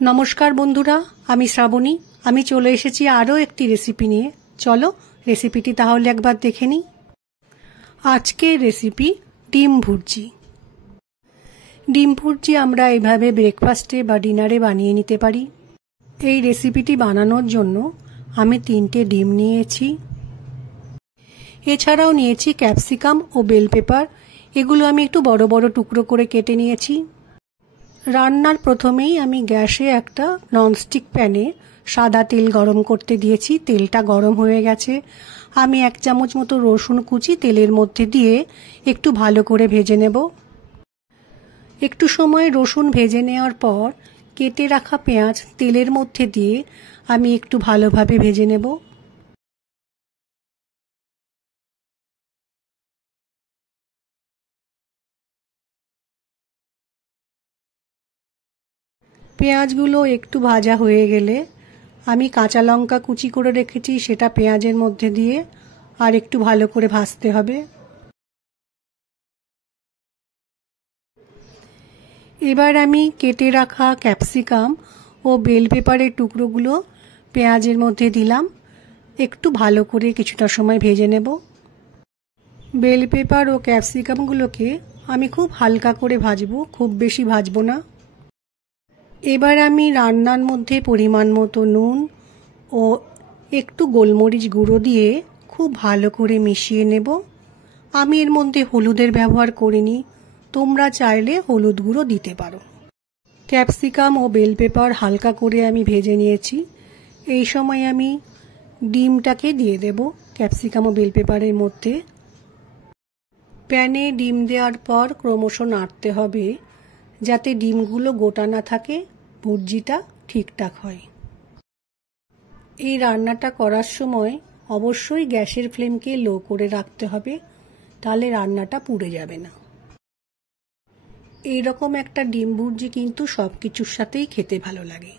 नमस्कार बंधुरा, आमी श्रावणी। आमी चले एसेছি आरो एकटी रेसिपि निये। चलो रेसिपिटी ताहले एकबार देखे निই। आजकेर recipe dim bhurji. Dim bhurji आमरा एइभाবে ब्रेकफास्टे बा डिनारे बानिয়ে নিতে পারি। এই রেসিপিটি বানানোর জন্য আমি 3টে ডিম নিয়েছি। এছাড়াও নিয়েছি ক্যাপসিকাম ও বেল পেপার। এগুলো আমি একটু বড় বড় টুকরো করে কেটে নিয়েছি। রান্নার প্রথমেই আমি গ্যাসে একটা ননস্টিক প্যানে সাদা তেল গরম করতে দিয়েছি। তেলটা গরম হয়ে গেছে। আমি 1 চামচ মতো রসুন কুচি তেলের মধ্যে দিয়ে একটু ভালো করে ভেজে নেব। একটু সময় রসুন ভেজে নেওয়ার পর কেটে রাখা পেঁয়াজ তেলের মধ্যে দিয়ে আমি একটু ভালোভাবে ভেজে নেব। পেঁয়াজগুলো একটু ভাজা হয়ে গেলে আমি কাঁচা লঙ্কা কুচি করে রেখেছি, সেটা পেঁয়াজের মধ্যে দিয়ে আর একটু ভালো করে ভাজতে হবে। এবার আমি কেটে রাখা ক্যাপসিকাম ও বেল পেপারের টুকরোগুলো পেঁয়াজের মধ্যে দিলাম। একটু ভালো করে কিছুটা সময় ভেজে নেব। বেল পেপার ও ক্যাপসিকামগুলোকে আমি খুব হালকা করে ভাজবো, খুব বেশি ভাজবো না। এবার আমি রান্নার মধ্যে পরিমাণ মতো নুন ও একটু গোলমরিচ গুঁড়ো দিয়ে খুব ভালো করে মিশিয়ে নেব। আমি এর মধ্যে হলুদের ব্যবহার করিনি, তোমরা চাইলে হলুদ গুঁড়ো দিতে পারো। ক্যাপসিকাম ও বেল পেপার হালকা করে আমি ভেজে নিয়েছি। এই সময় আমি ডিমটাকে দিয়ে দেব ক্যাপসিকাম ও বেল পেপারের মধ্যে। প্যানে ডিম দেওয়ার পর ক্রমশ নাড়তে হবে যাতে ডিমগুলো গোটা না থাকে, ভুর্জিটা ঠিকঠাক হয়। এই রান্নাটা করার সময় অবশ্যই গ্যাসের ফ্লেমকে লো করে রাখতে হবে, তাহলে রান্নাটা পুড়ে যাবে না। এই রকম একটা ডিম ভুর্জি কিন্তু সব কিছুর সাথেই খেতে ভালো লাগে।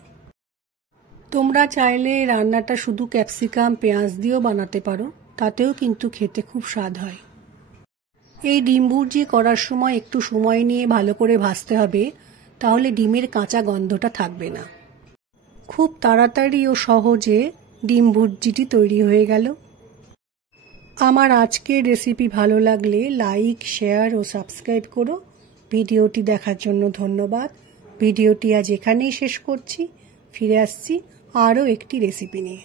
তোমরা চাইলে রান্নাটা শুধু ক্যাপসিকাম পেঁয়াজ দিয়েও বানাতে পারো, তাতেও কিন্তু খেতে খুব স্বাদ হয়। এই ডিম ভুর্জি করার সময় একটু সময় নিয়ে ভালো করে ভাজতে হবে, তাহলে ডিমের কাঁচা গন্ধটা থাকবে না। খুব তাড়াতাড়ি ও সহজে ডিম ভুর্জিটি তৈরি হয়ে গেল। আমার আজকের রেসিপি ভালো লাগলে লাইক, শেয়ার ও সাবস্ক্রাইব করো। ভিডিওটি দেখার জন্য ধন্যবাদ। ভিডিওটি আজ এখানেই শেষ করছি। ফিরে আসছি আরও একটি রেসিপি নিয়ে।